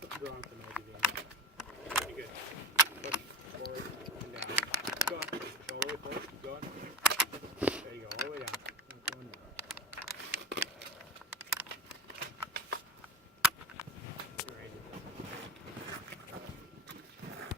put the draw on some magazine. Pretty good. Push forward and down. Go up. Push all the way forward. Go up.